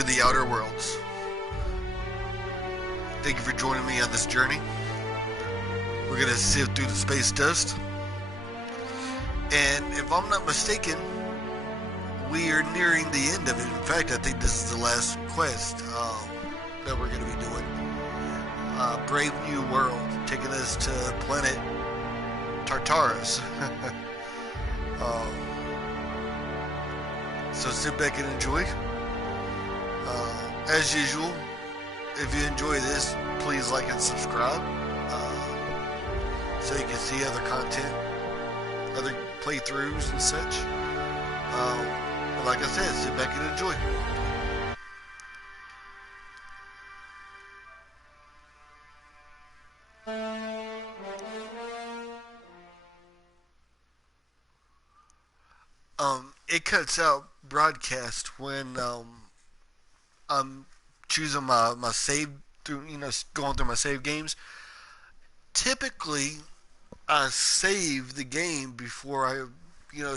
to the Outer Worlds. Thank you for joining me on this journey. We're going to sift through the space dust. And if I'm not mistaken, we are nearing the end of it. In fact, I think this is the last quest that we're going to be doing. Brave New World, taking us to planet Tartarus. So sit back and enjoy. As usual, if you enjoy this, please like and subscribe so you can see other content, other playthroughs and such. But like I said, sit back and enjoy. It cuts out broadcast when I'm choosing my save through, going through my save games. Typically, I save the game before I,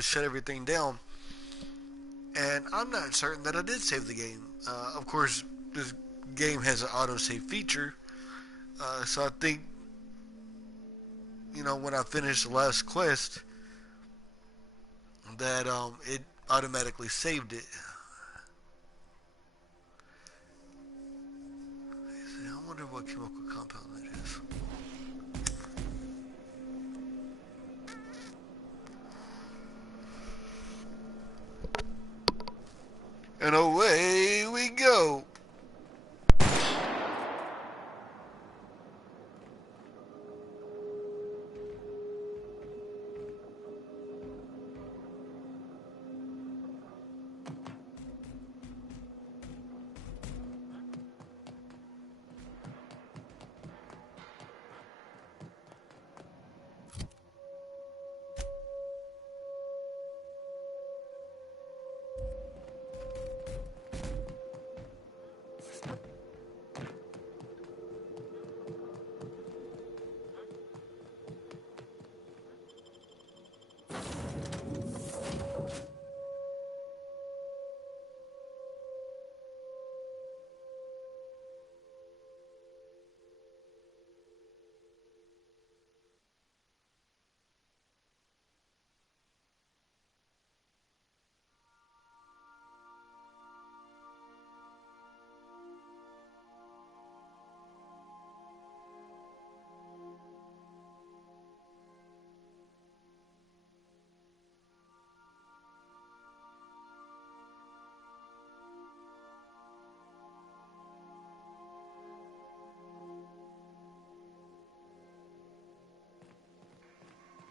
shut everything down. And I'm not certain that I did save the game. Of course, this game has an autosave feature. So I think, when I finish the last quest, that it automatically saved it. I wonder what chemical compound that is. And away we go.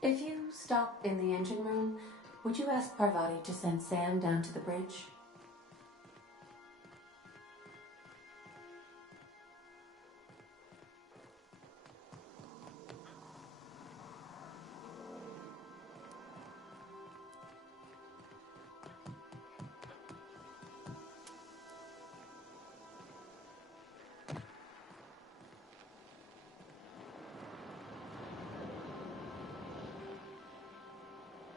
If you stop in the engine room, would you ask Parvati to send Sam down to the bridge?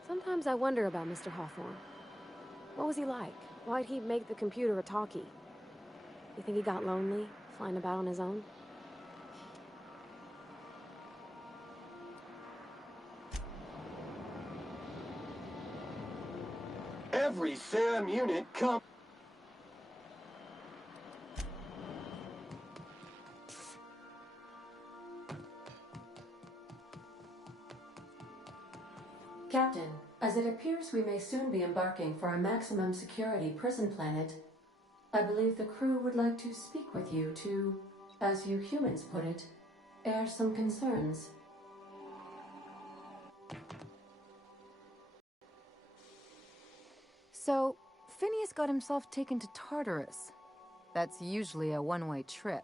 Sometimes I wonder about Mr. Hawthorne. What was he like? Why'd he make the computer a talkie? You think he got lonely, flying about on his own? Every SAM unit come. Captain, as it appears we may soon be embarking for a maximum security prison planet, I believe the crew would like to speak with you to, as you humans put it, air some concerns. So, Phineas got himself taken to Tartarus. That's usually a one-way trip.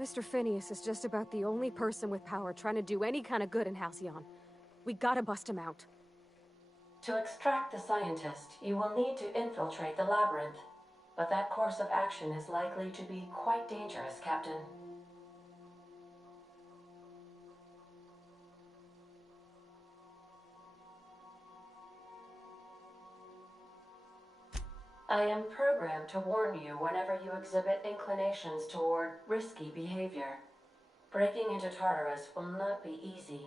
Mr. Phineas is just about the only person with power trying to do any kind of good in Halcyon. We gotta bust him out. To extract the scientist, you will need to infiltrate the labyrinth. But that course of action is likely to be quite dangerous, Captain. I am programmed to warn you whenever you exhibit inclinations toward risky behavior. Breaking into Tartarus will not be easy.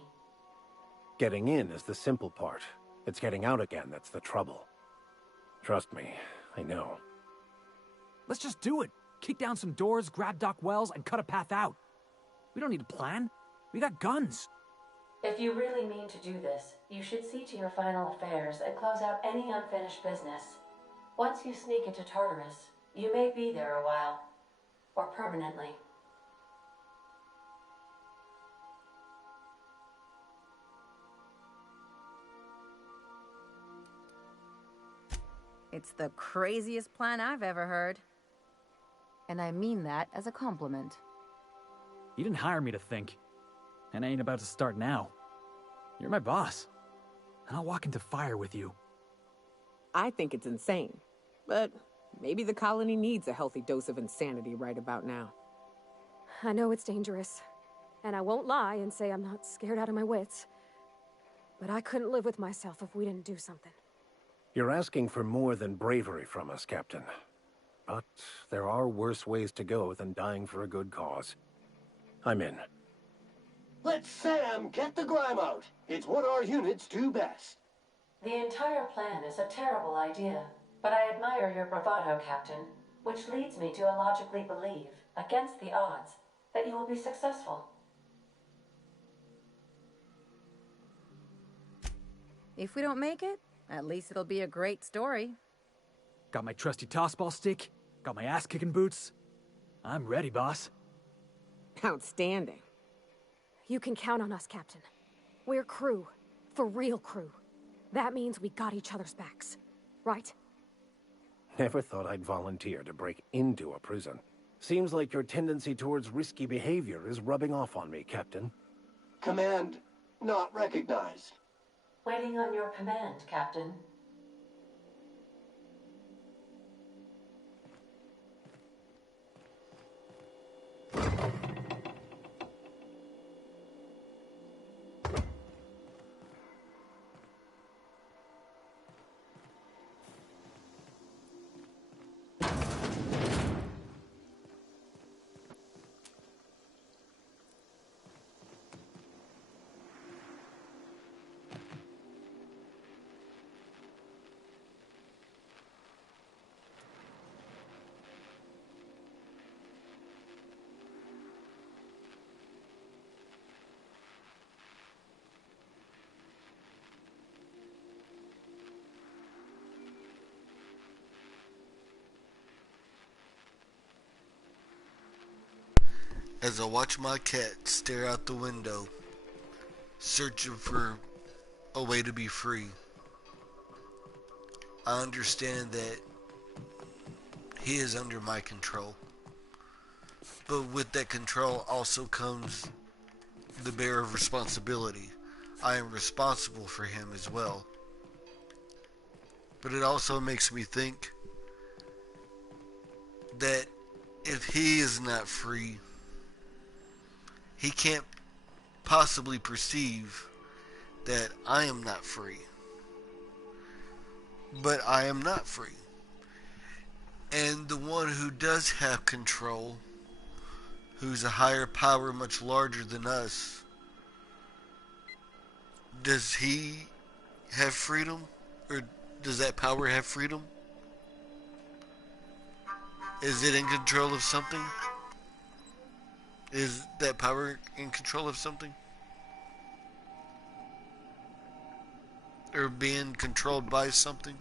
Getting in is the simple part. It's getting out again that's the trouble. Trust me, I know. Let's just do it. Kick down some doors, grab Doc Wells, and cut a path out. We don't need a plan. We got guns. If you really mean to do this, you should see to your final affairs and close out any unfinished business. Once you sneak into Tartarus, you may be there a while. Or permanently. It's the craziest plan I've ever heard. And I mean that as a compliment. You didn't hire me to think. And I ain't about to start now. You're my boss. And I'll walk into fire with you. I think it's insane. But maybe the colony needs a healthy dose of insanity right about now. I know it's dangerous. And I won't lie and say I'm not scared out of my wits. But I couldn't live with myself if we didn't do something. You're asking for more than bravery from us, Captain. But there are worse ways to go than dying for a good cause. I'm in. Let Sam get the grime out. It's what our units do best. The entire plan is a terrible idea, but I admire your bravado, Captain, which leads me to illogically believe, against the odds, that you will be successful. If we don't make it, at least it'll be a great story. Got my trusty tossball stick. Got my ass-kicking boots. I'm ready, boss. Outstanding. You can count on us, Captain. We're crew. For real crew. That means we got each other's backs. Right? Never thought I'd volunteer to break into a prison. Seems like your tendency towards risky behavior is rubbing off on me, Captain. Command not recognized. Waiting on your command, Captain. As I watch my cat stare out the window, searching for a way to be free, I understand that he is under my control. But with that control also comes the bear of responsibility. I am responsible for him as well. But it also makes me think that if he is not free, he can't possibly perceive that I am not free. But I am not free. And the one who does have control, who's a higher power much larger than us, does he have freedom? Or does that power have freedom? Is it in control of something? Is that power in control of something? Or being controlled by something?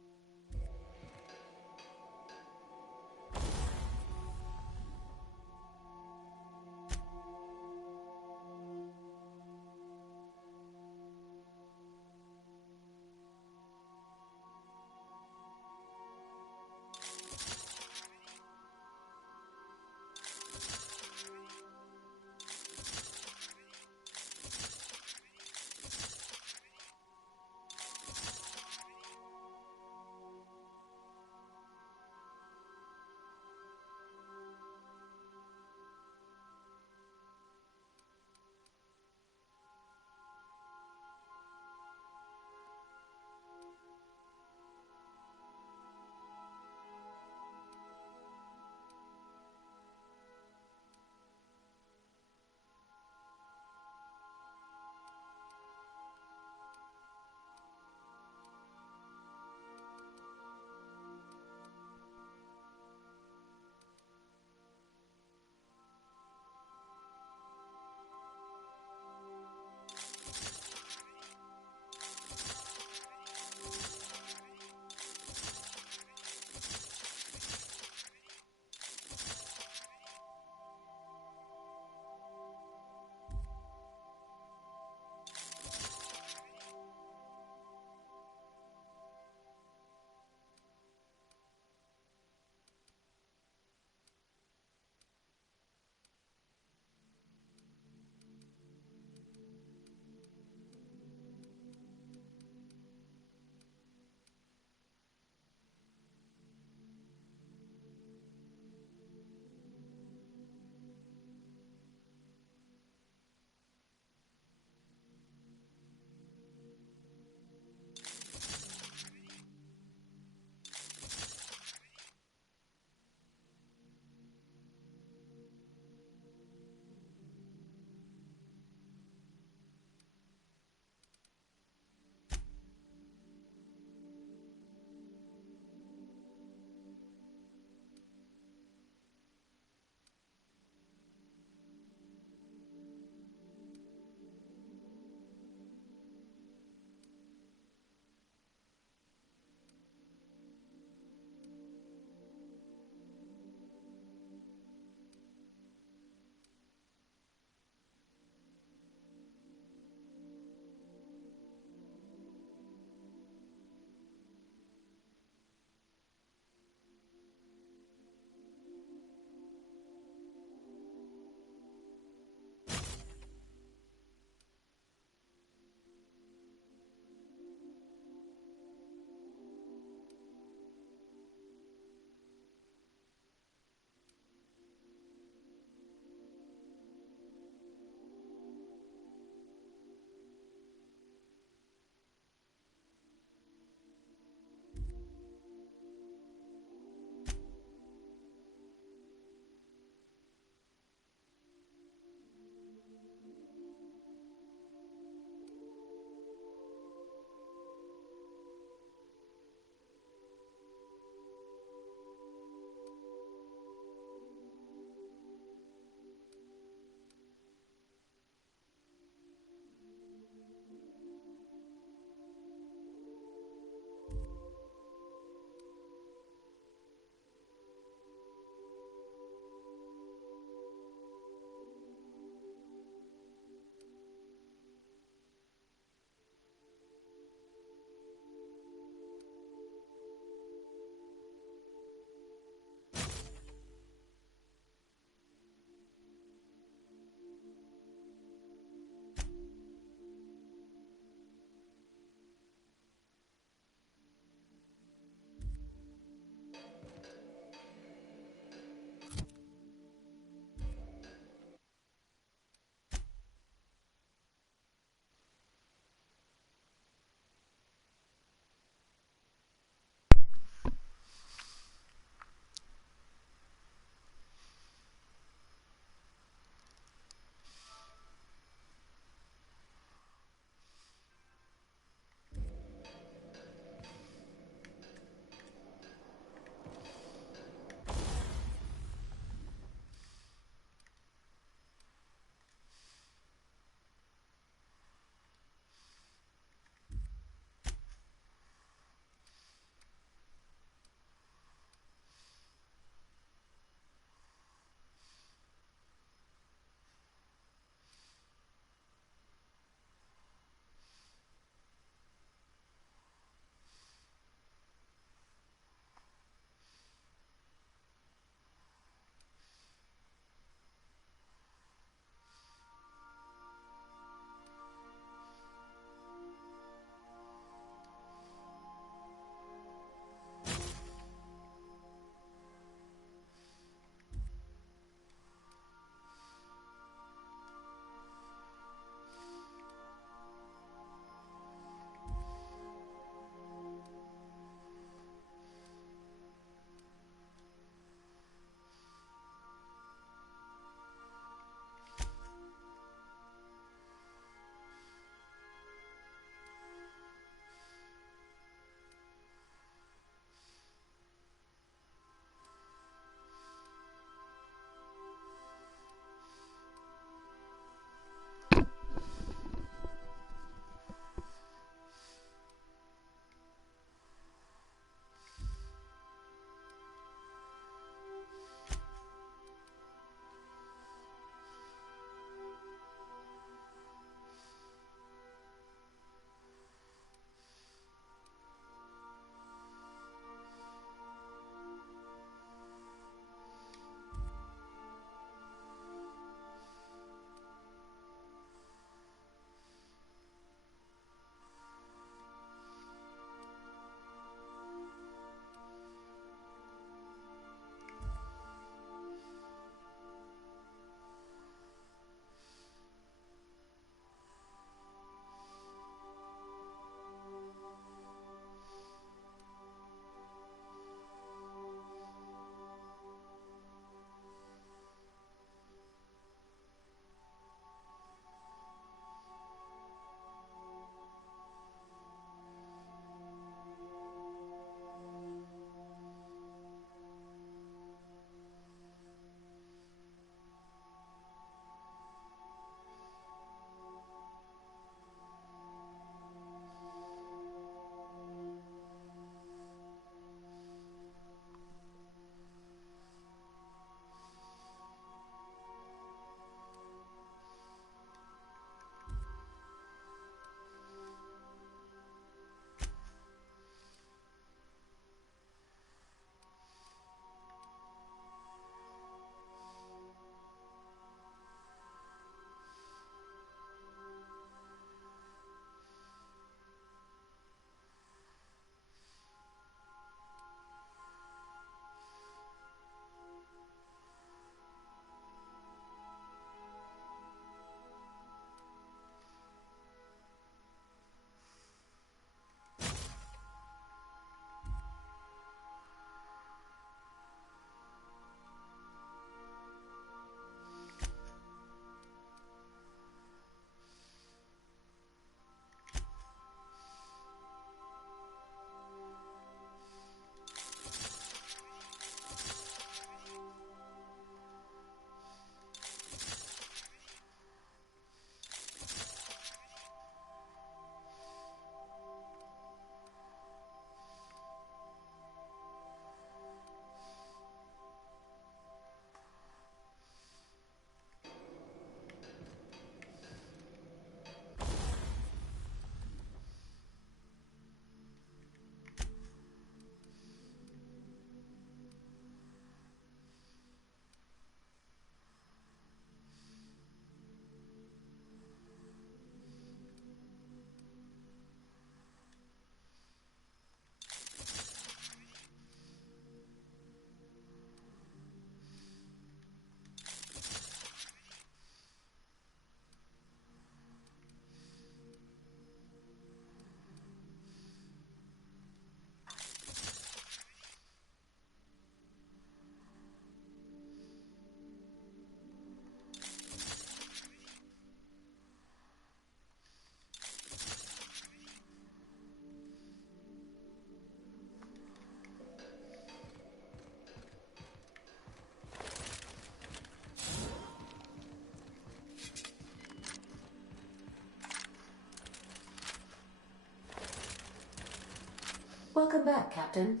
Welcome back, Captain.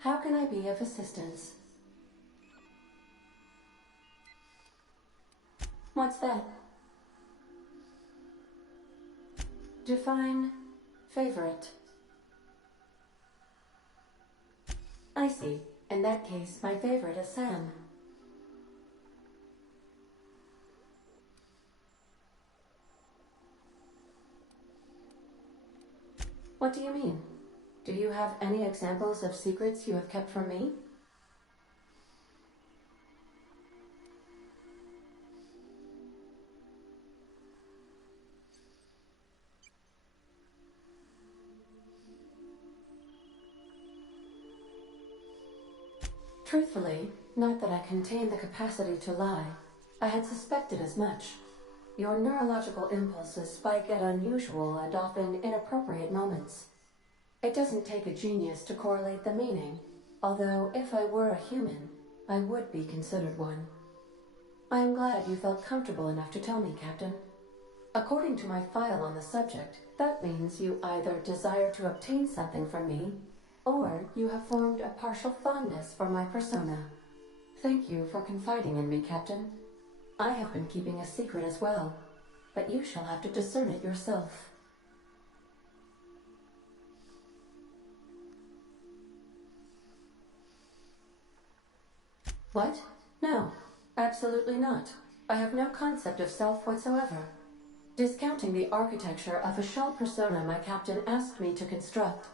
How can I be of assistance? What's that? Define favorite. I see. In that case, my favorite is Sam. What do you mean? Do you have any examples of secrets you have kept from me? Truthfully, not that I contain the capacity to lie. I had suspected as much. Your neurological impulses spike at unusual and often inappropriate moments. It doesn't take a genius to correlate the meaning, although if I were a human, I would be considered one. I am glad you felt comfortable enough to tell me, Captain. According to my file on the subject, that means you either desire to obtain something from me, or you have formed a partial fondness for my persona. Thank you for confiding in me, Captain. I have been keeping a secret as well, but you shall have to discern it yourself. What? No, absolutely not. I have no concept of self whatsoever. Discounting the architecture of a shell persona my captain asked me to construct,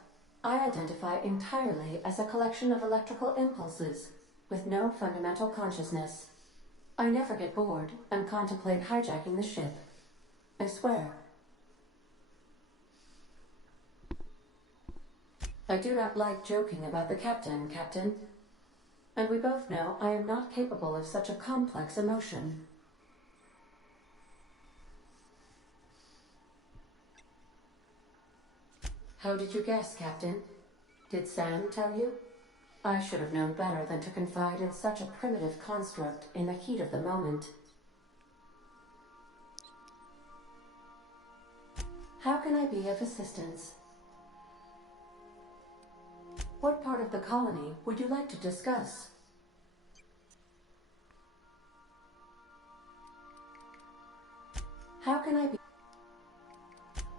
I identify entirely as a collection of electrical impulses, with no fundamental consciousness. I never get bored and contemplate hijacking the ship. I swear. I do not like joking about the captain, Captain. And we both know I am not capable of such a complex emotion. How did you guess, Captain? Did Sam tell you? I should have known better than to confide in such a primitive construct in the heat of the moment. How can I be of assistance? What part of the colony would you like to discuss? How can I be?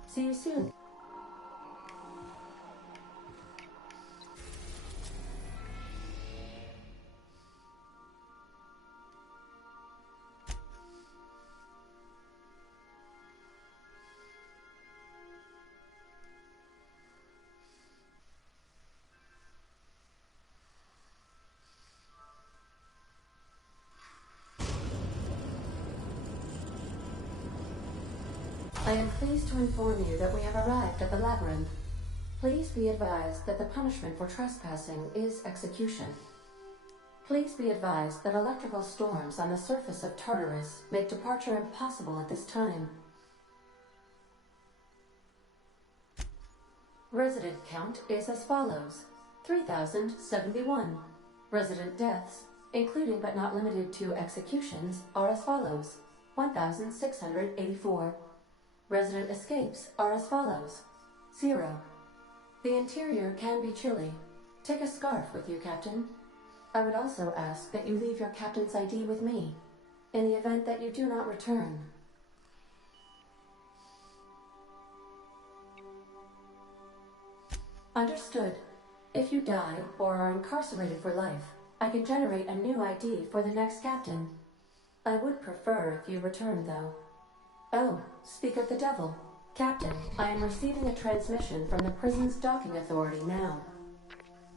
See you soon. I am pleased to inform you that we have arrived at the labyrinth. Please be advised that the punishment for trespassing is execution. Please be advised that electrical storms on the surface of Tartarus make departure impossible at this time. Resident count is as follows: 3,071. Resident deaths, including but not limited to executions, are as follows: 1,684. Resident escapes are as follows: 0. The interior can be chilly. Take a scarf with you, Captain. I would also ask that you leave your captain's ID with me, in the event that you do not return. Understood. If you die or are incarcerated for life, I can generate a new ID for the next captain. I would prefer if you return, though. Oh, speak of the devil. Captain, I am receiving a transmission from the prison's docking authority now.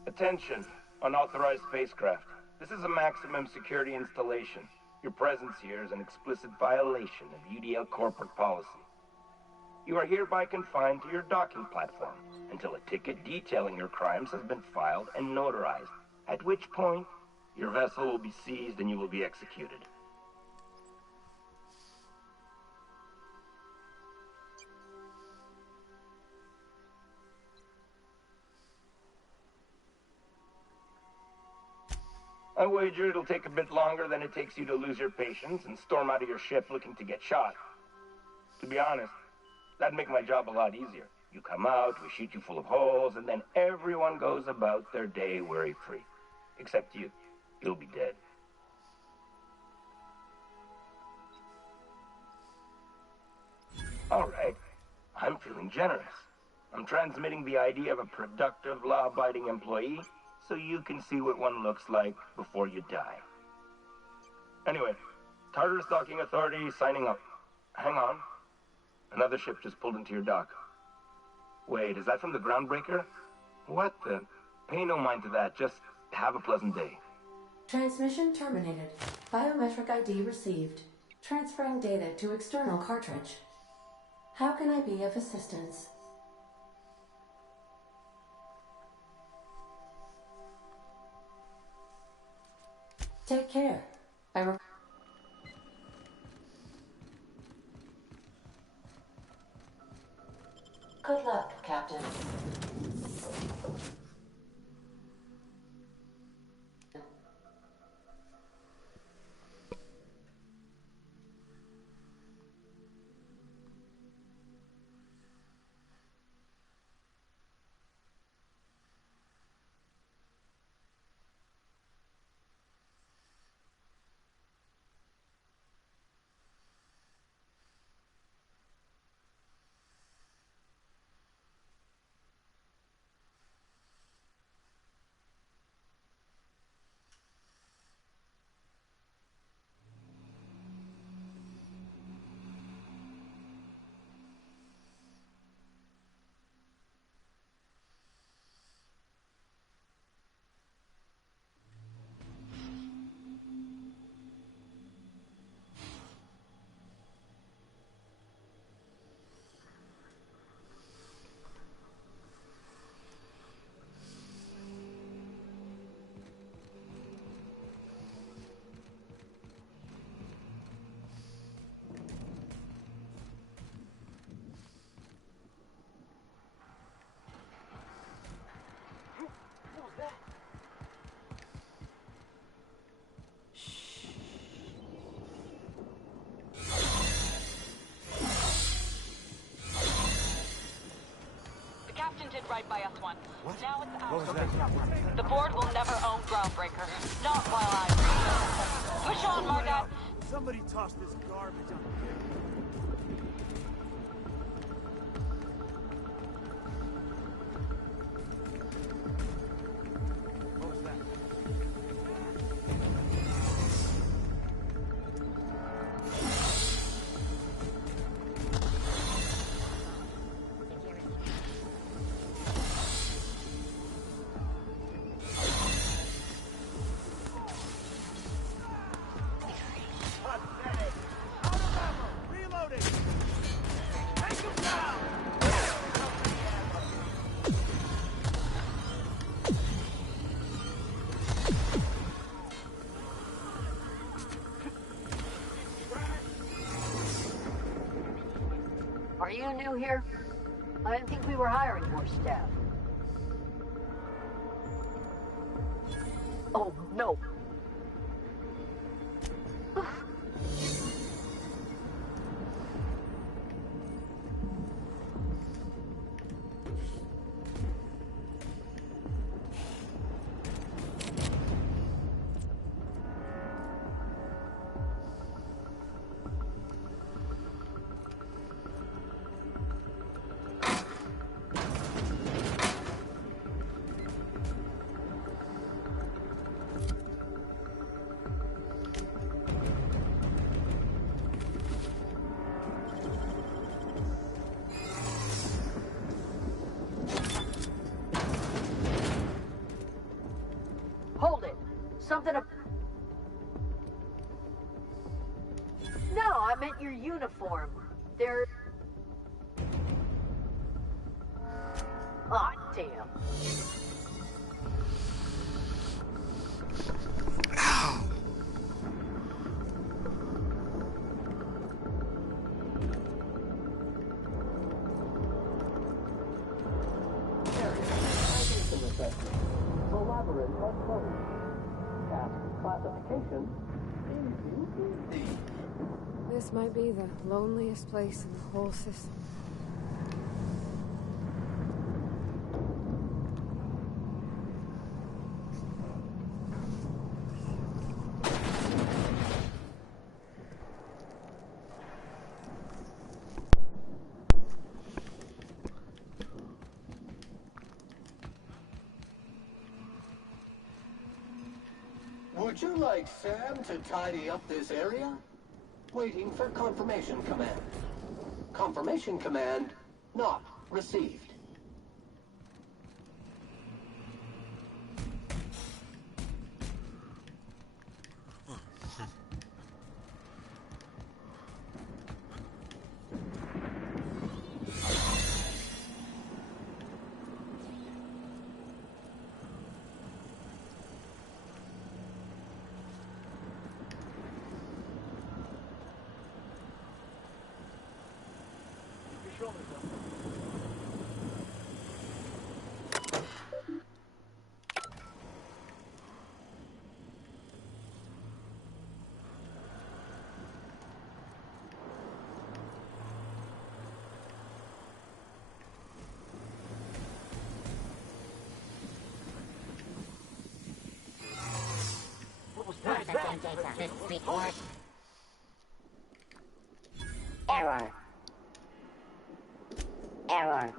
Attention, unauthorized spacecraft. This is a maximum security installation. Your presence here is an explicit violation of UDL corporate policy. You are hereby confined to your docking platform until a ticket detailing your crimes has been filed and notarized, at which point your vessel will be seized and you will be executed. I wager it'll take a bit longer than it takes you to lose your patience and storm out of your ship looking to get shot. To be honest, that'd make my job a lot easier. You come out, we shoot you full of holes, and then everyone goes about their day worry-free. Except you. You'll be dead. All right. I'm feeling generous. I'm transmitting the idea of a productive, law-abiding employee so you can see what one looks like before you die. Anyway, Tartarus Docking Authority signing up. Hang on. Another ship just pulled into your dock. Wait, is that from the Groundbreaker? What the? Pay no mind to that. Just have a pleasant day. Transmission terminated. Biometric ID received. Transferring data to external cartridge. How can I be of assistance? Take care. Good luck, Captain. Did right by us once. What? Now it's ours. The board will never own Groundbreaker. Not while I'm... Push on, Margot. Somebody toss this garbage on the table. What was that? Are you new here? I didn't think we were hiring more staff. Oh, no. Hold it. Something up. No, I meant your uniform. They're... Aw, damn. Ow! Elaborate but close. Task classification. This might be the loneliest place in the whole system. Would you like Sam to tidy up this area? Waiting for confirmation command. Confirmation command not received. Error. Error.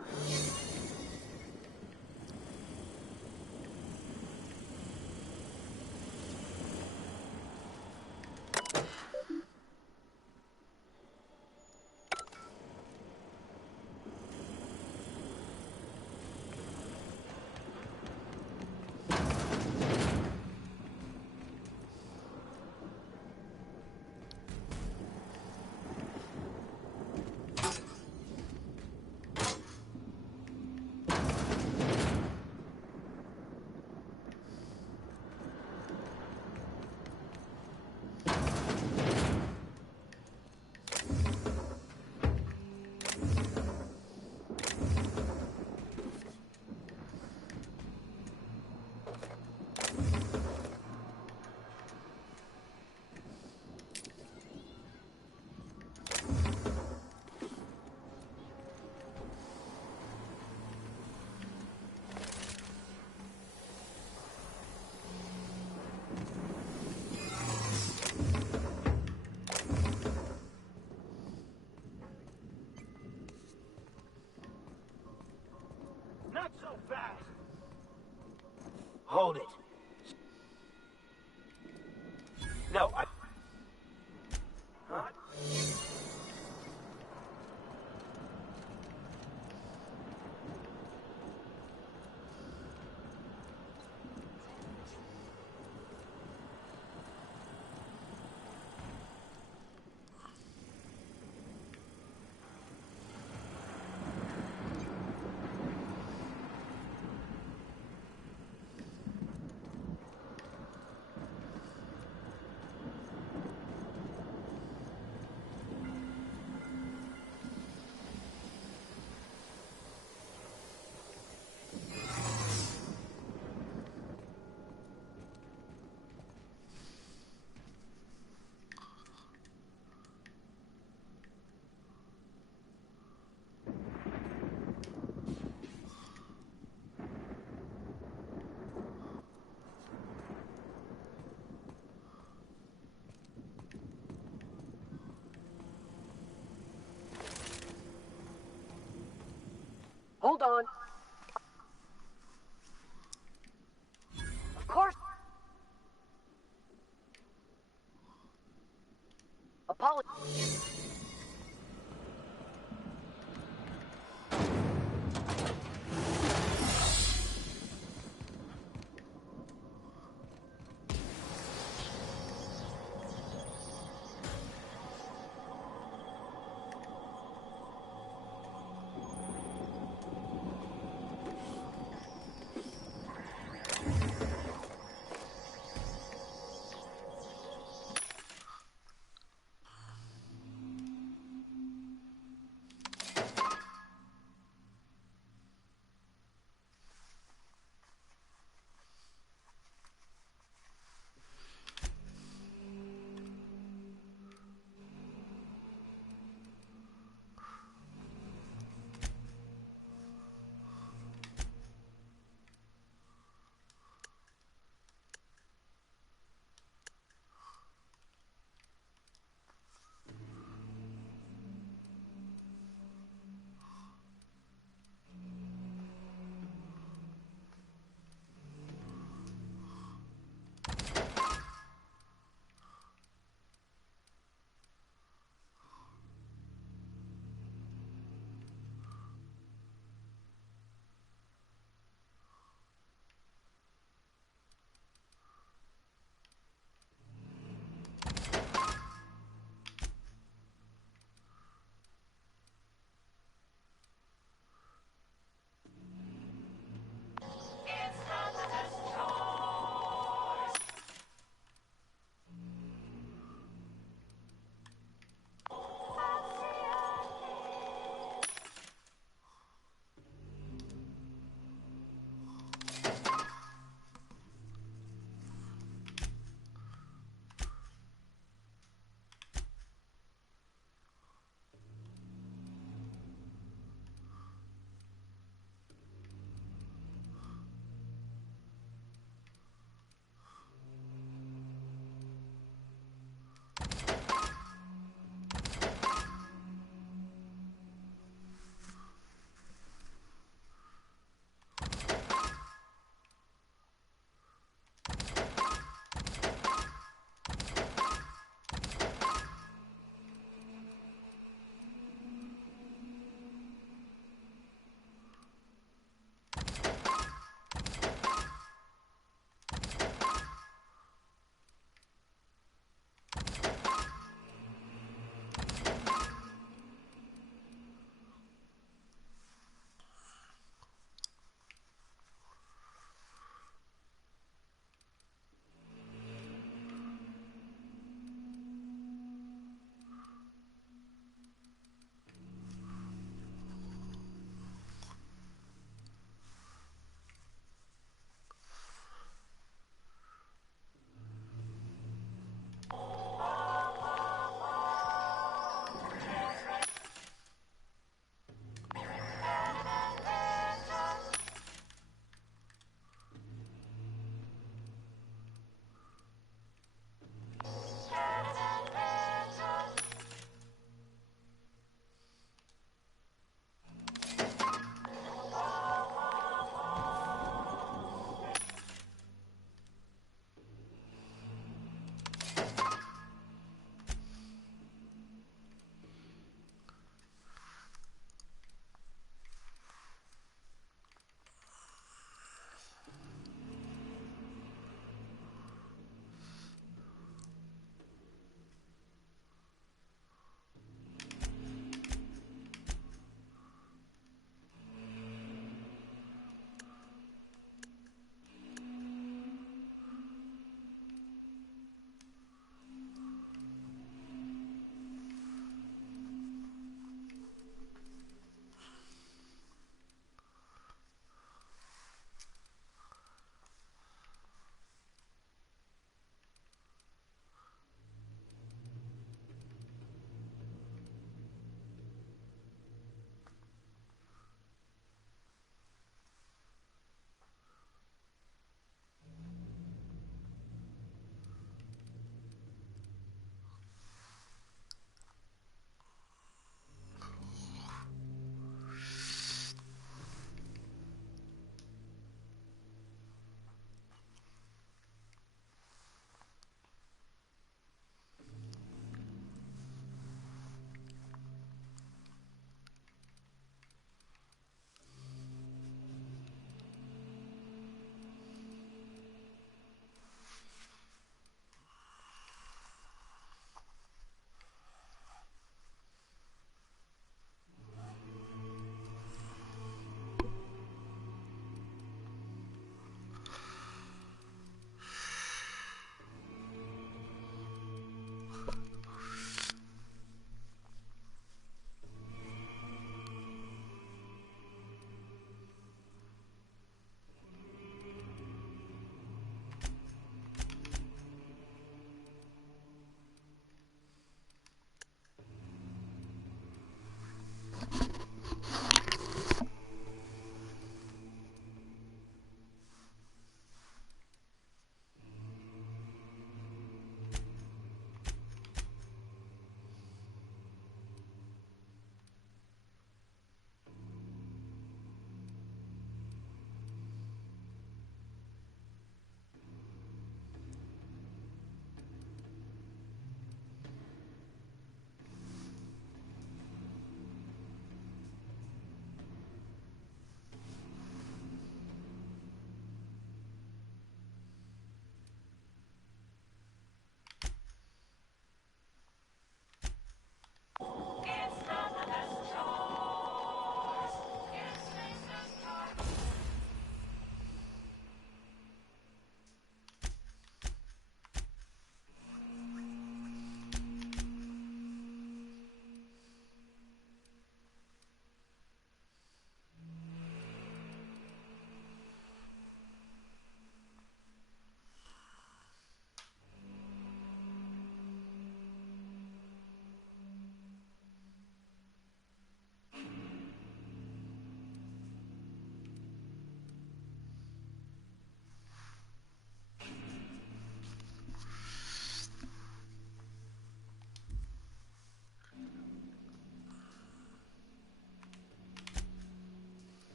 Not so fast! Hold it. No, I... Huh? Hold on. Of course. Apologies.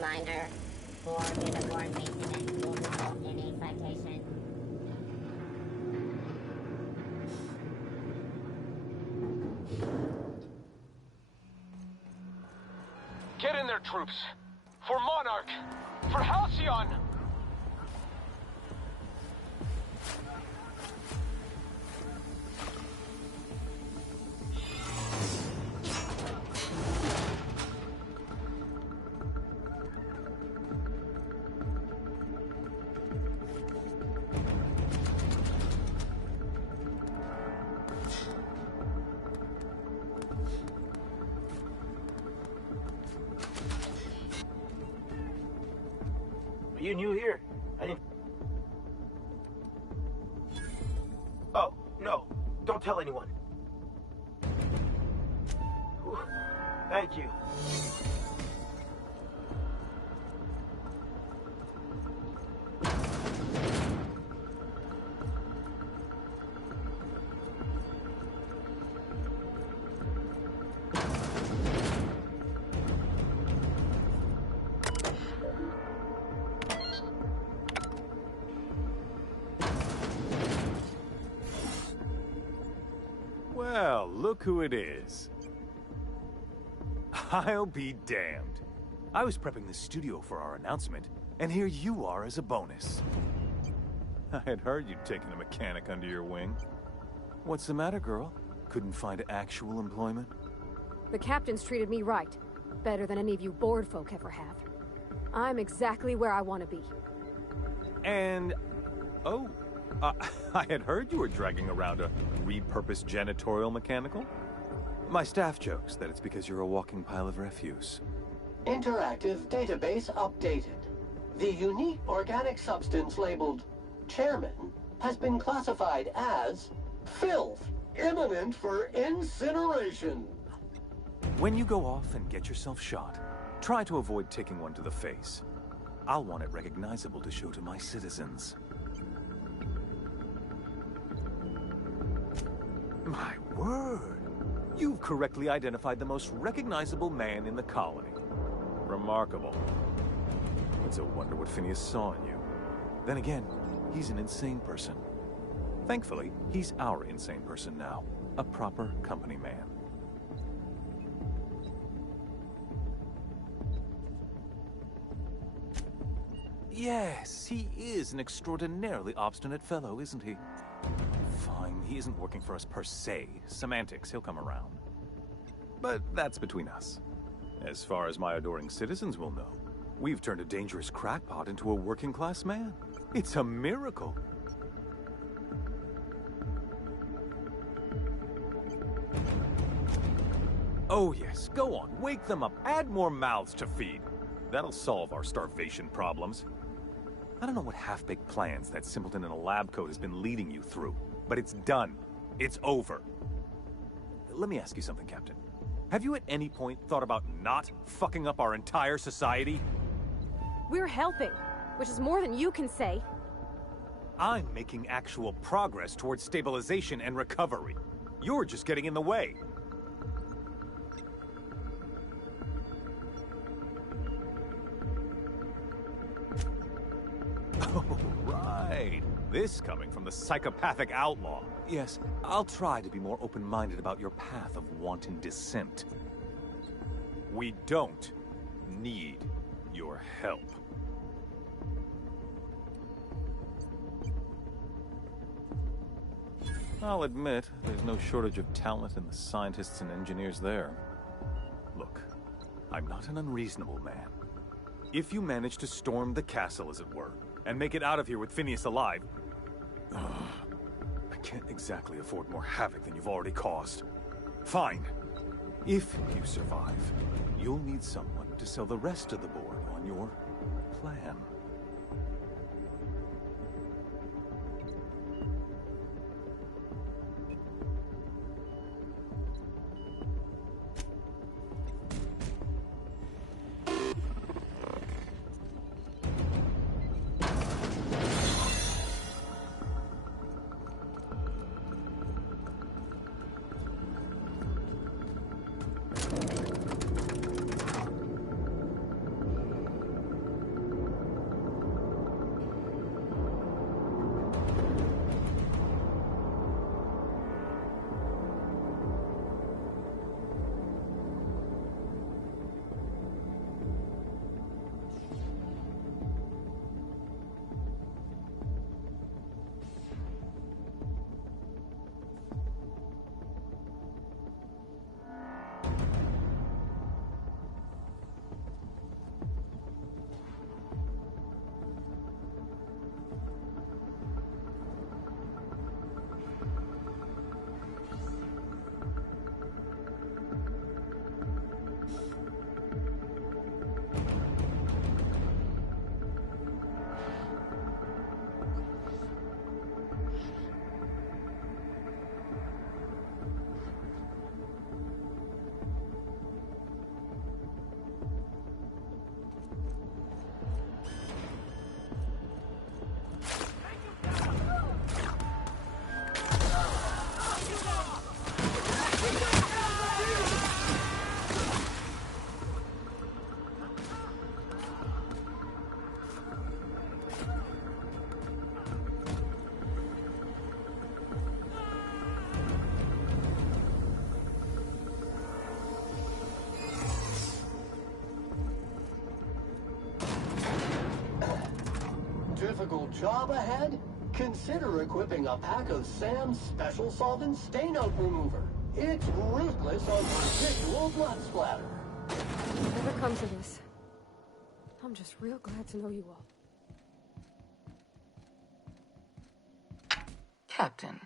Reminder, 4 uniform maintenance will result in a citation. Get in there, troops! For Monarch! For Halcyon! Are you new here? I didn't... Oh, no. Don't tell anyone. Whew. Thank you. Well, look who it is. I'll be damned. I was prepping the studio for our announcement, and here you are as a bonus. I had heard you'd taken a mechanic under your wing. What's the matter, girl? Couldn't find actual employment? The captain's treated me right. Better than any of you bored folk ever have. I'm exactly where I want to be. And... oh, I had heard you were dragging around a repurposed janitorial mechanical. My staff jokes that it's because you're a walking pile of refuse. Interactive database updated. The unique organic substance labeled Chairman has been classified as filth, imminent for incineration. When you go off and get yourself shot, try to avoid taking one to the face. I'll want it recognizable to show to my citizens. My word! You've correctly identified the most recognizable man in the colony. Remarkable. It's a wonder what Phineas saw in you. Then again, he's an insane person. Thankfully, he's our insane person now. A proper company man. Yes, he is an extraordinarily obstinate fellow, isn't he? Fine, he isn't working for us per se. Semantics, he'll come around. But that's between us. As far as my adoring citizens will know, we've turned a dangerous crackpot into a working-class man. It's a miracle. Oh yes, go on, wake them up, add more mouths to feed. That'll solve our starvation problems. I don't know what half-baked plans that simpleton in a lab coat has been leading you through, but it's done. It's over. Let me ask you something, Captain. Have you at any point thought about not fucking up our entire society? We're helping, which is more than you can say. I'm making actual progress towards stabilization and recovery. You're just getting in the way. Oh, right. This coming from the psychopathic outlaw. Yes, I'll try to be more open-minded about your path of wanton descent. We don't need your help. I'll admit, there's no shortage of talent in the scientists and engineers there. Look, I'm not an unreasonable man. If you manage to storm the castle, as it were, and make it out of here with Phineas alive, I can't exactly afford more havoc than you've already caused. Fine. If you survive, you'll need someone to sell the rest of the board on your plan. job ahead? Consider equipping a pack of Sam's Special Solvent Stain-Out Remover. It's ruthless on residual blood splatter. Whatever comes of this, I'm just real glad to know you all. Captain,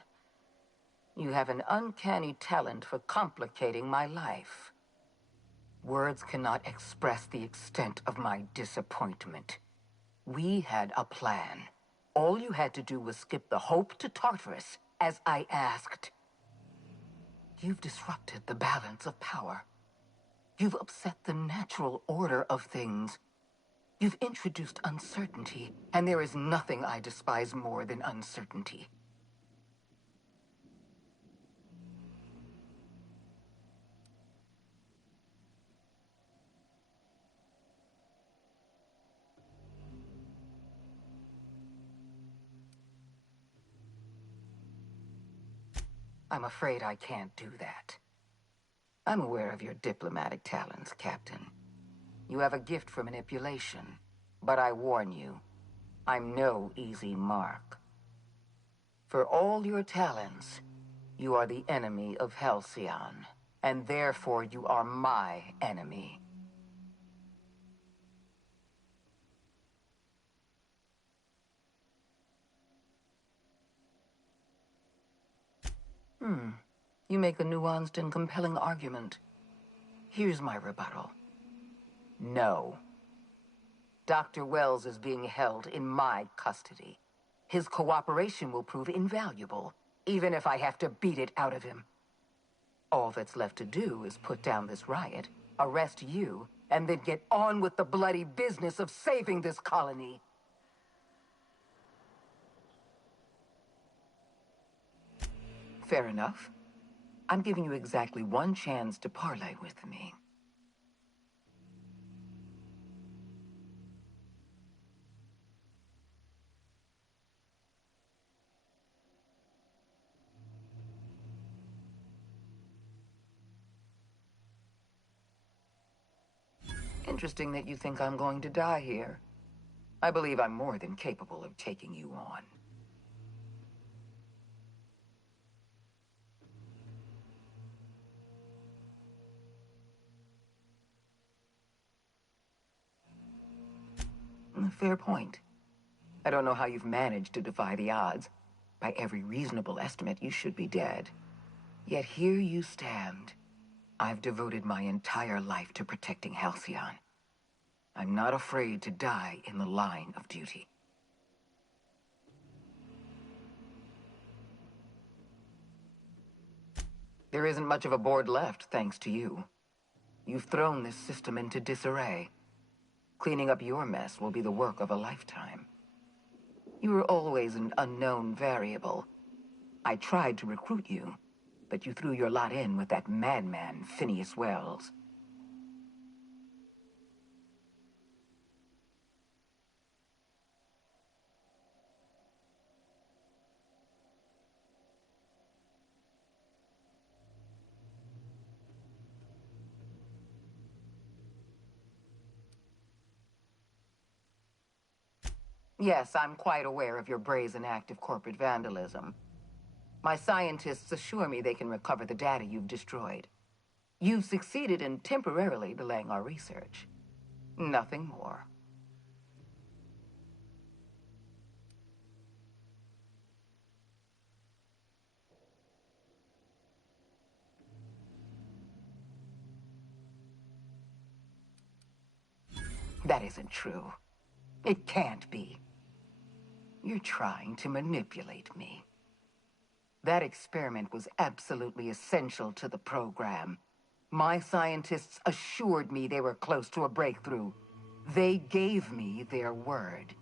you have an uncanny talent for complicating my life. Words cannot express the extent of my disappointment. We had a plan. All you had to do was skip the Hope to Tartarus, as I asked. You've disrupted the balance of power. You've upset the natural order of things. You've introduced uncertainty, and there is nothing I despise more than uncertainty. I'm afraid I can't do that. I'm aware of your diplomatic talents, Captain. You have a gift for manipulation, but I warn you, I'm no easy mark. For all your talents, you are the enemy of Halcyon, and therefore you are my enemy. You make a nuanced and compelling argument. Here's my rebuttal. No. Dr. Wells is being held in my custody. His cooperation will prove invaluable, even if I have to beat it out of him. All that's left to do is put down this riot, arrest you, and then get on with the bloody business of saving this colony. Fair enough. I'm giving you exactly one chance to parley with me. Interesting that you think I'm going to die here. I believe I'm more than capable of taking you on. Fair point. I don't know how you've managed to defy the odds. By every reasonable estimate, you should be dead. Yet here you stand. I've devoted my entire life to protecting Halcyon. I'm not afraid to die in the line of duty. There isn't much of a board left, thanks to you. You've thrown this system into disarray. Cleaning up your mess will be the work of a lifetime. You were always an unknown variable. I tried to recruit you, but you threw your lot in with that madman, Phineas Wells. Yes, I'm quite aware of your brazen act of corporate vandalism. My scientists assure me they can recover the data you've destroyed. You've succeeded in temporarily delaying our research. Nothing more. That isn't true. It can't be. You're trying to manipulate me. That experiment was absolutely essential to the program. My scientists assured me they were close to a breakthrough. They gave me their word.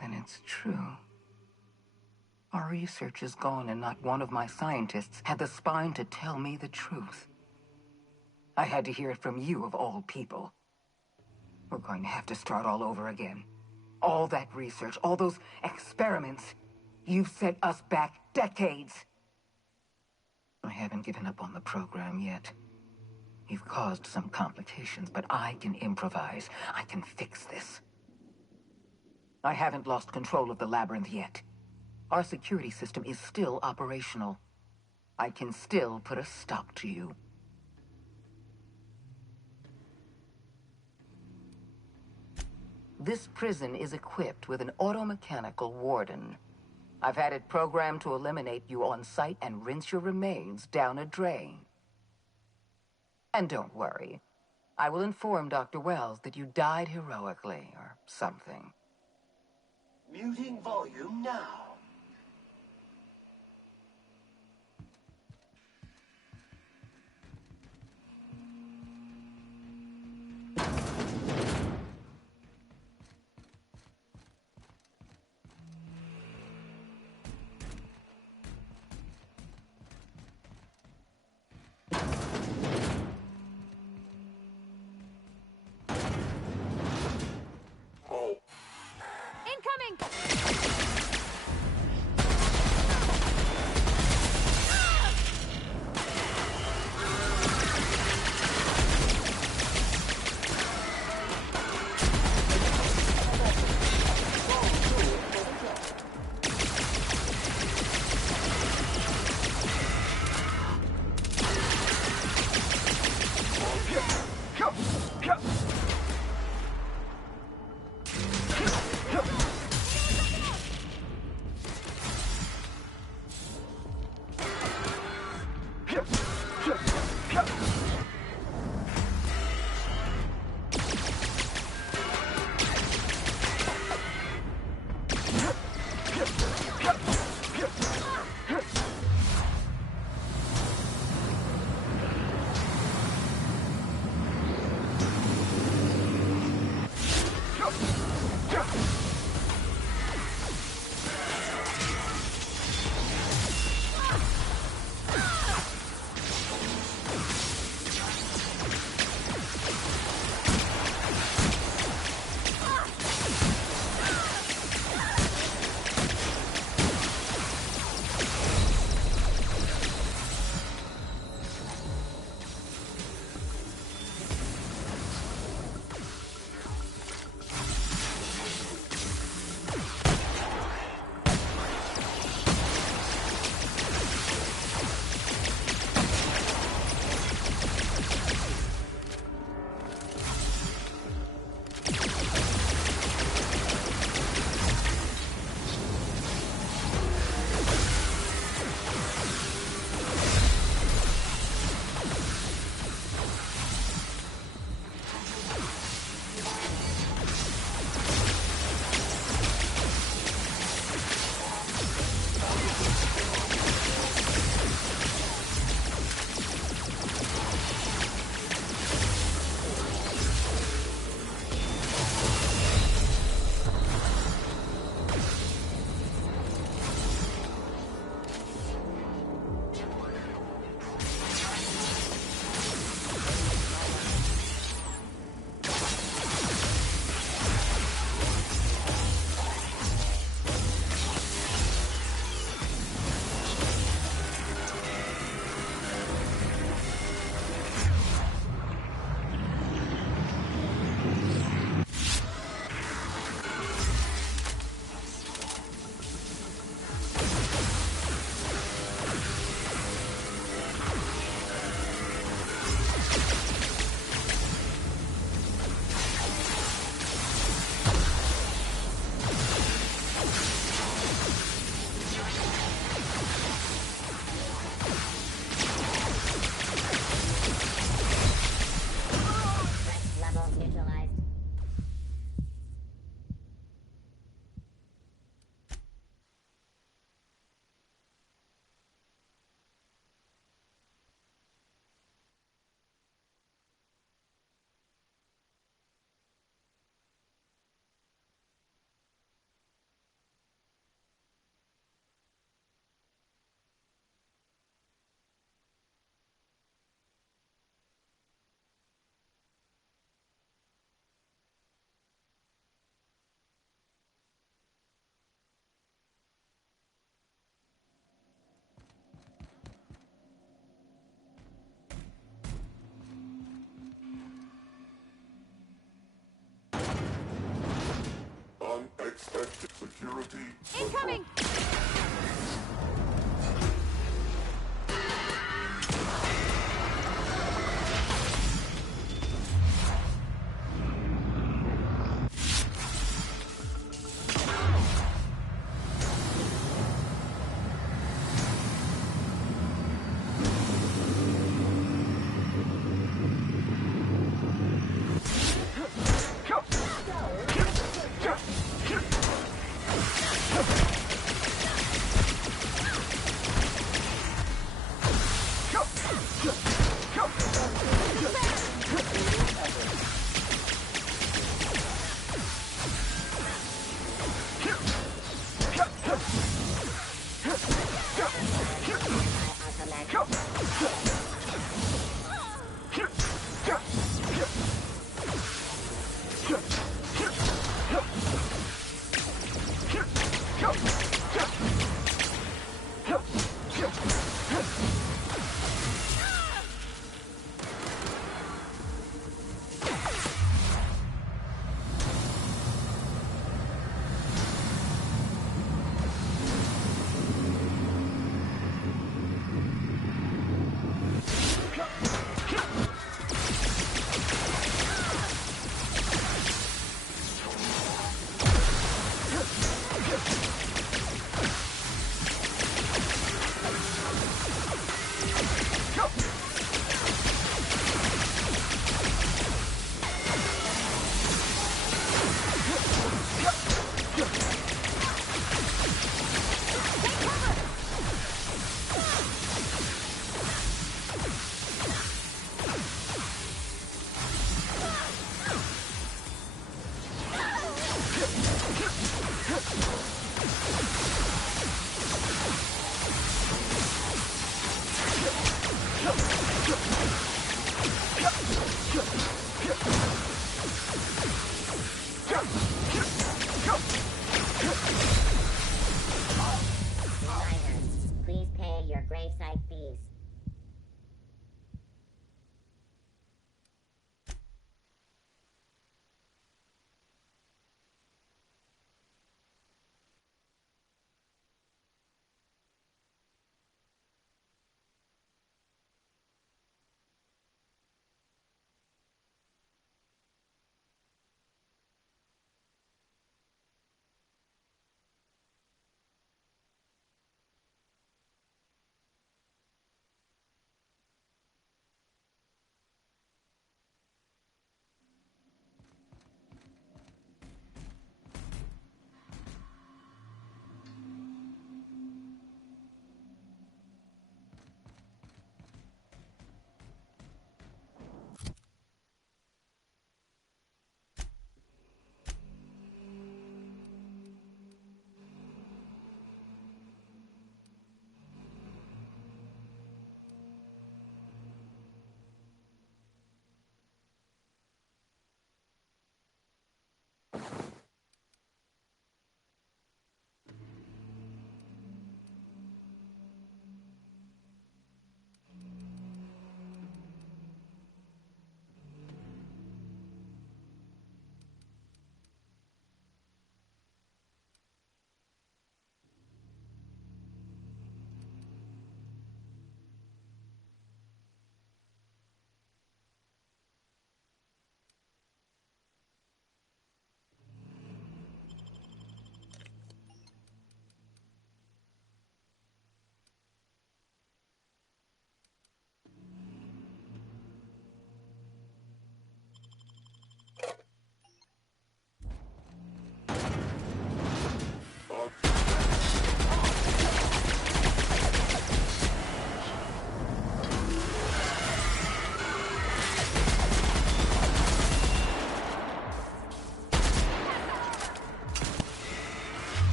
Then it's true. Our research is gone, and not one of my scientists had the spine to tell me the truth. I had to hear it from you, of all people. We're going to have to start all over again. All that research, all those experiments, you've set us back decades. I haven't given up on the program yet. You've caused some complications, but I can improvise. I can fix this. I haven't lost control of the labyrinth yet. Our security system is still operational. I can still put a stop to you. This prison is equipped with an automechanical warden. I've had it programmed to eliminate you on sight and rinse your remains down a drain. And don't worry. I will inform Dr. Wells that you died heroically, or something. Muting volume now. Incoming! Incoming!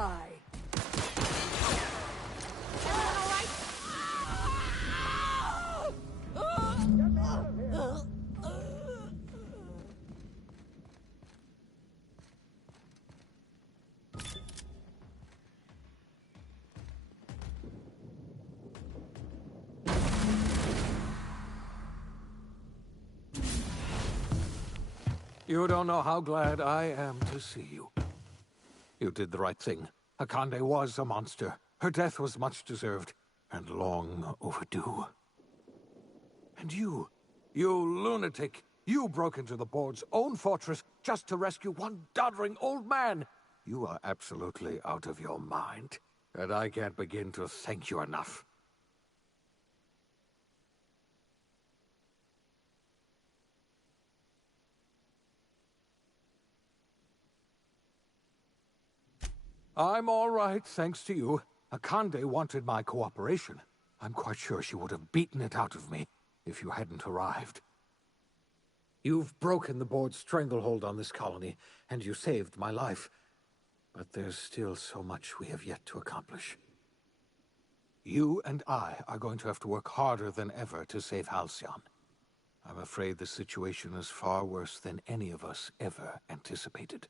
die. You don't know how glad I am to see you. You did the right thing. Akande was a monster. Her death was much deserved, and long overdue. And you lunatic, you broke into the board's own fortress just to rescue one doddering old man. You are absolutely out of your mind, and I can't begin to thank you enough. I'm all right, thanks to you. Akande wanted my cooperation. I'm quite sure she would have beaten it out of me if you hadn't arrived. You've broken the board's stranglehold on this colony, and you saved my life. But there's still so much we have yet to accomplish. You and I are going to have to work harder than ever to save Halcyon. I'm afraid the situation is far worse than any of us ever anticipated.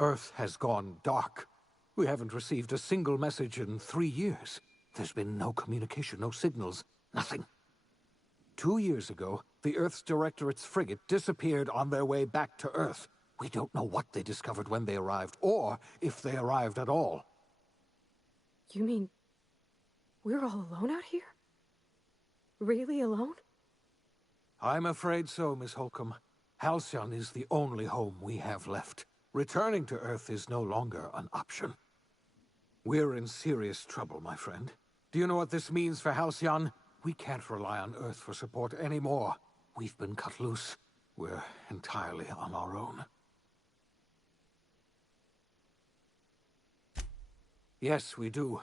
Earth has gone dark. We haven't received a single message in 3 years. There's been no communication, no signals, nothing. 2 years ago, the Earth's Directorate's frigate disappeared on their way back to Earth. We don't know what they discovered when they arrived, or if they arrived at all. You mean we're all alone out here? Really alone? I'm afraid so, Miss Holcomb. Halcyon is the only home we have left. Returning to Earth is no longer an option. We're in serious trouble, my friend. Do you know what this means for Halcyon? We can't rely on Earth for support anymore. We've been cut loose. We're entirely on our own. Yes, we do.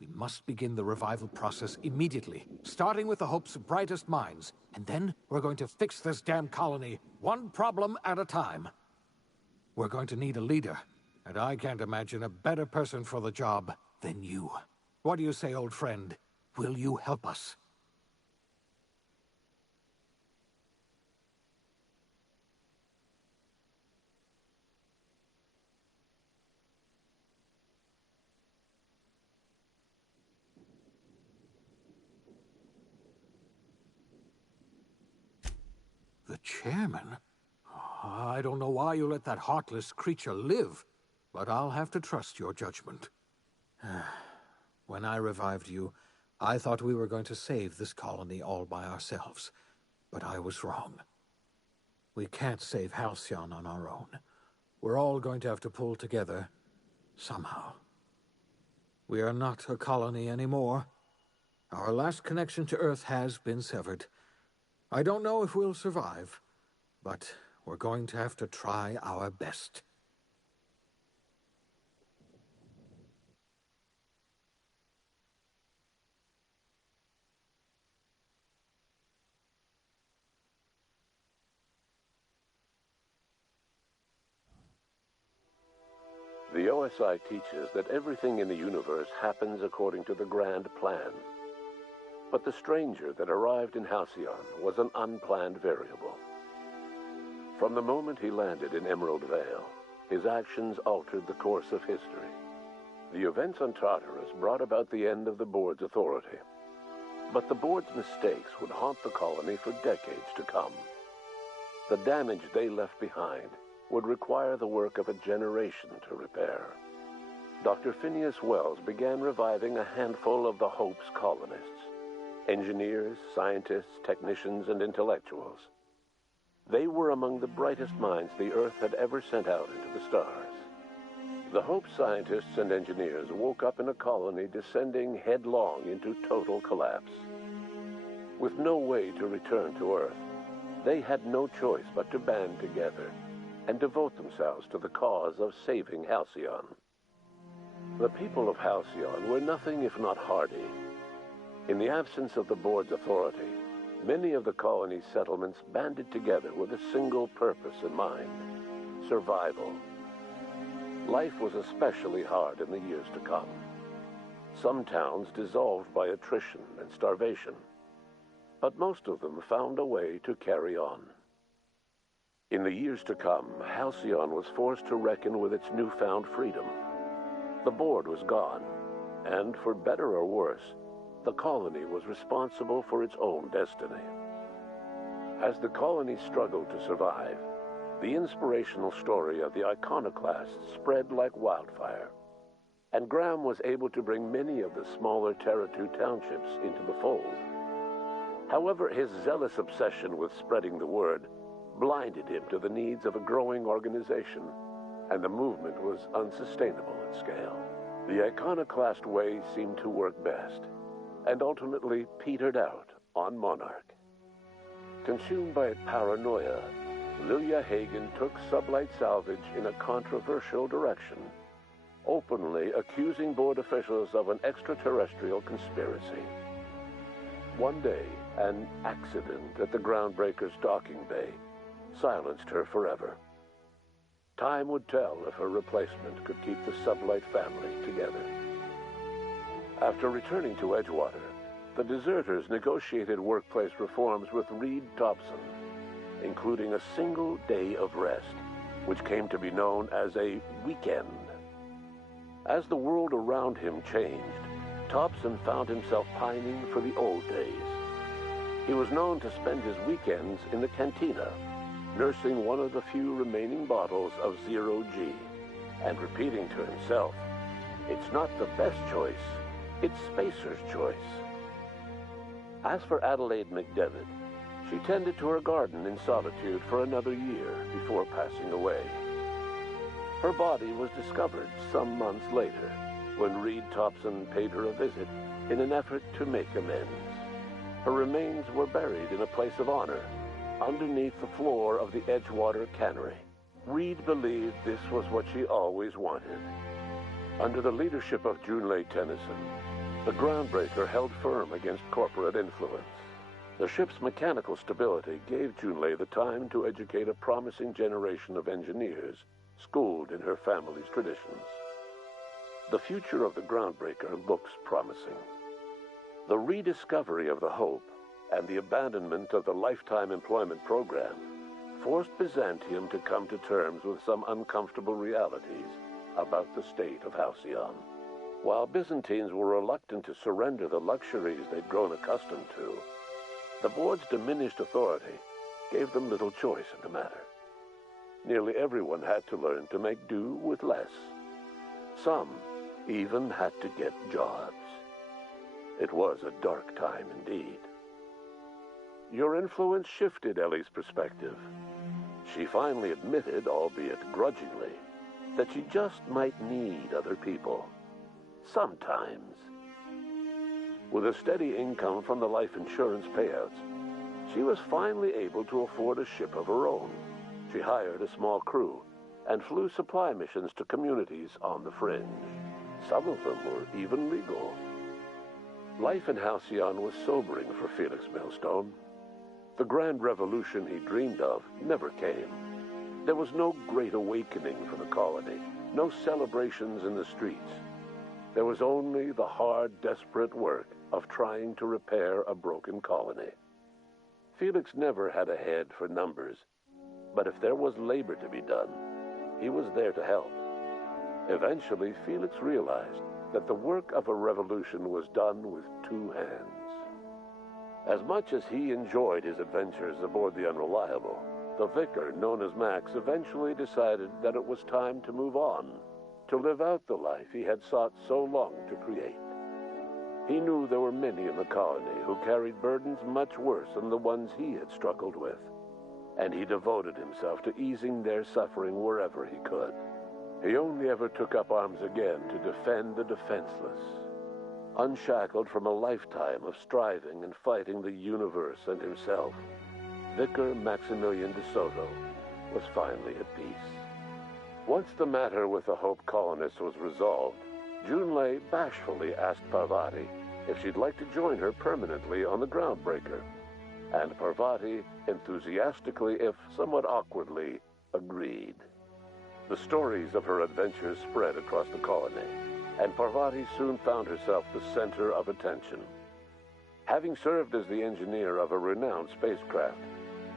We must begin the revival process immediately, starting with the Hope's brightest minds. And then we're going to fix this damn colony, one problem at a time. We're going to need a leader, and I can't imagine a better person for the job than you. What do you say, old friend? Will you help us? The chairman? I don't know why you let that heartless creature live, but I'll have to trust your judgment. When I revived you, I thought we were going to save this colony all by ourselves, but I was wrong. We can't save Halcyon on our own. We're all going to have to pull together, somehow. We are not a colony anymore. Our last connection to Earth has been severed. I don't know if we'll survive, but we're going to have to try our best. The OSI teaches that everything in the universe happens according to the grand plan. But the stranger that arrived in Halcyon was an unplanned variable. From the moment he landed in Emerald Vale, his actions altered the course of history. The events on Tartarus brought about the end of the board's authority. But the board's mistakes would haunt the colony for decades to come. The damage they left behind would require the work of a generation to repair. Dr. Phineas Wells began reviving a handful of the Hope's colonists. Engineers, scientists, technicians, and intellectuals. They were among the brightest minds the Earth had ever sent out into the stars. The Hope scientists and engineers woke up in a colony descending headlong into total collapse. With no way to return to Earth, they had no choice but to band together and devote themselves to the cause of saving Halcyon. The people of Halcyon were nothing if not hardy. In the absence of the board's authority, many of the colony's settlements banded together with a single purpose in mind: survival. Life was especially hard in the years to come. Some towns dissolved by attrition and starvation, but most of them found a way to carry on. In the years to come, Halcyon was forced to reckon with its newfound freedom. The board was gone, and for better or worse, the colony was responsible for its own destiny. As the colony struggled to survive, the inspirational story of the iconoclasts spread like wildfire, and Graham was able to bring many of the smaller Territu townships into the fold. However, his zealous obsession with spreading the word blinded him to the needs of a growing organization, and the movement was unsustainable at scale. The iconoclast way seemed to work best, and ultimately petered out on Monarch. Consumed by paranoia, Lilia Hagen took Sublight Salvage in a controversial direction, openly accusing board officials of an extraterrestrial conspiracy. One day, an accident at the Groundbreaker's docking bay silenced her forever. Time would tell if her replacement could keep the Sublight family together. After returning to Edgewater, the deserters negotiated workplace reforms with Reed Thompson, including a single day of rest, which came to be known as a weekend. As the world around him changed, Thompson found himself pining for the old days. He was known to spend his weekends in the cantina, nursing one of the few remaining bottles of Zero G, and repeating to himself, "It's not the best choice, it's Spacer's choice." As for Adelaide McDevitt, she tended to her garden in solitude for another year before passing away. Her body was discovered some months later when Reed Thompson paid her a visit in an effort to make amends. Her remains were buried in a place of honor underneath the floor of the Edgewater Cannery. Reed believed this was what she always wanted. Under the leadership of Junlei Tennyson, the Groundbreaker held firm against corporate influence. The ship's mechanical stability gave Junlei the time to educate a promising generation of engineers schooled in her family's traditions. The future of the Groundbreaker looks promising. The rediscovery of the Hope and the abandonment of the lifetime employment program forced Byzantium to come to terms with some uncomfortable realities about the state of Halcyon. While Byzantines were reluctant to surrender the luxuries they'd grown accustomed to, the board's diminished authority gave them little choice in the matter. Nearly everyone had to learn to make do with less. Some even had to get jobs. It was a dark time indeed. Your influence shifted Ellie's perspective. She finally admitted, albeit grudgingly, that she just might need other people. Sometimes. With a steady income from the life insurance payouts, she was finally able to afford a ship of her own. She hired a small crew and flew supply missions to communities on the fringe. Some of them were even legal. Life in Halcyon was sobering for Felix Millstone. The grand revolution he dreamed of never came. There was no great awakening for the colony, no celebrations in the streets. There was only the hard, desperate work of trying to repair a broken colony. Felix never had a head for numbers, but if there was labor to be done, he was there to help. Eventually, Felix realized that the work of a revolution was done with two hands. As much as he enjoyed his adventures aboard the Unreliable, the vicar, known as Max, eventually decided that it was time to move on, to live out the life he had sought so long to create. He knew there were many in the colony who carried burdens much worse than the ones he had struggled with, and he devoted himself to easing their suffering wherever he could. He only ever took up arms again to defend the defenseless. Unshackled from a lifetime of striving and fighting the universe and himself, Vicar Maximilian de Soto was finally at peace. Once the matter with the Hope colonists was resolved, Junlei bashfully asked Parvati if she'd like to join her permanently on the Groundbreaker. and Parvati enthusiastically, if somewhat awkwardly, agreed. The stories of her adventures spread across the colony, and Parvati soon found herself the center of attention. Having served as the engineer of a renowned spacecraft,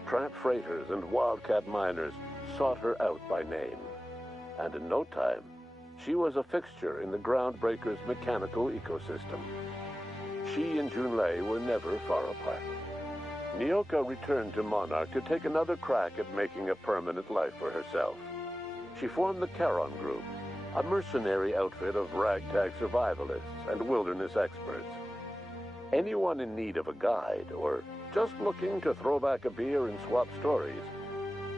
tramp freighters and wildcat miners sought her out by name. And in no time, she was a fixture in the groundbreaker's mechanical ecosystem. She and Junlei were never far apart. Nyoka returned to Monarch to take another crack at making a permanent life for herself. She formed the Charon Group, a mercenary outfit of ragtag survivalists and wilderness experts. Anyone in need of a guide, or just looking to throw back a beer and swap stories,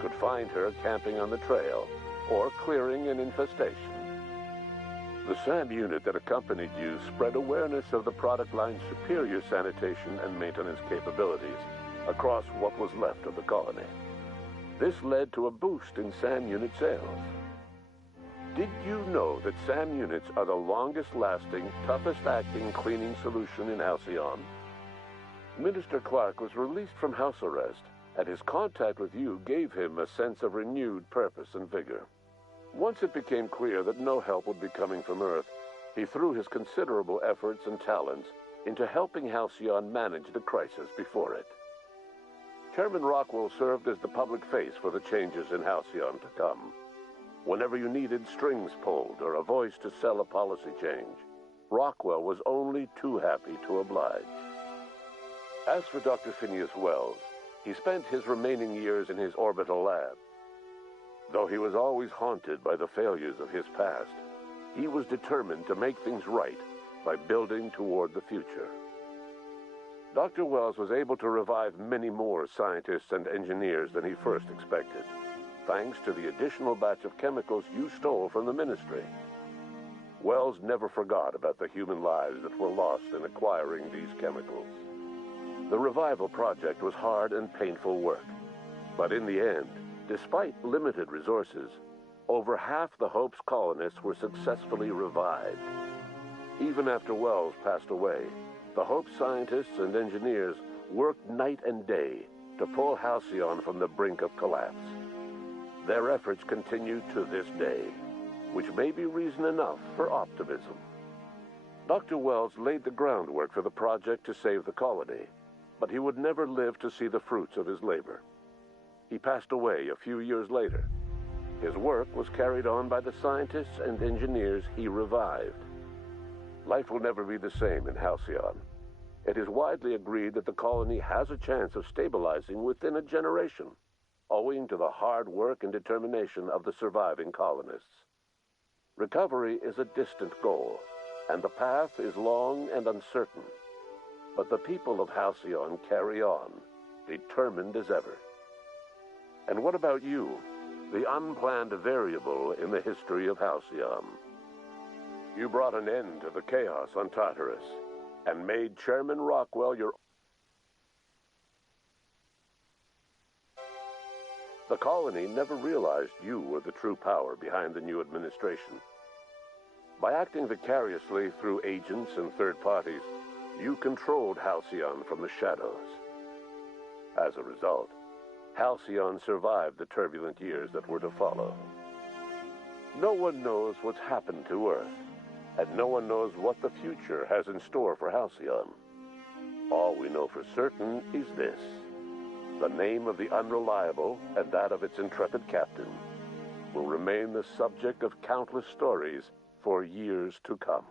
could find her camping on the trail or clearing an infestation. The SAM unit that accompanied you spread awareness of the product line's superior sanitation and maintenance capabilities across what was left of the colony. This led to a boost in SAM unit sales. Did you know that SAM units are the longest-lasting, toughest-acting cleaning solution in Halcyon? Minister Clark was released from house arrest, and his contact with you gave him a sense of renewed purpose and vigor. Once it became clear that no help would be coming from Earth, he threw his considerable efforts and talents into helping Halcyon manage the crisis before it. Chairman Rockwell served as the public face for the changes in Halcyon to come. Whenever you needed strings pulled or a voice to sell a policy change, Rockwell was only too happy to oblige. As for Dr. Phineas Wells, he spent his remaining years in his orbital lab. Though he was always haunted by the failures of his past, he was determined to make things right by building toward the future. Dr. Wells was able to revive many more scientists and engineers than he first expected, thanks to the additional batch of chemicals you stole from the Ministry. Wells never forgot about the human lives that were lost in acquiring these chemicals. The revival project was hard and painful work, but in the end, despite limited resources, over half the Hope's colonists were successfully revived. Even after Wells passed away, the Hope scientists and engineers worked night and day to pull Halcyon from the brink of collapse. Their efforts continue to this day, which may be reason enough for optimism. Dr. Wells laid the groundwork for the project to save the colony, but he would never live to see the fruits of his labor. He passed away a few years later. His work was carried on by the scientists and engineers he revived. Life will never be the same in Halcyon. It is widely agreed that the colony has a chance of stabilizing within a generation, owing to the hard work and determination of the surviving colonists. Recovery is a distant goal, and the path is long and uncertain. But the people of Halcyon carry on, determined as ever. And what about you, the unplanned variable in the history of Halcyon? You brought an end to the chaos on Tartarus, and made Chairman Rockwell your... The colony never realized you were the true power behind the new administration. By acting vicariously through agents and third parties, you controlled Halcyon from the shadows. As a result, Halcyon survived the turbulent years that were to follow. No one knows what's happened to Earth, and no one knows what the future has in store for Halcyon. All we know for certain is this: the name of the Unreliable and that of its intrepid captain will remain the subject of countless stories for years to come.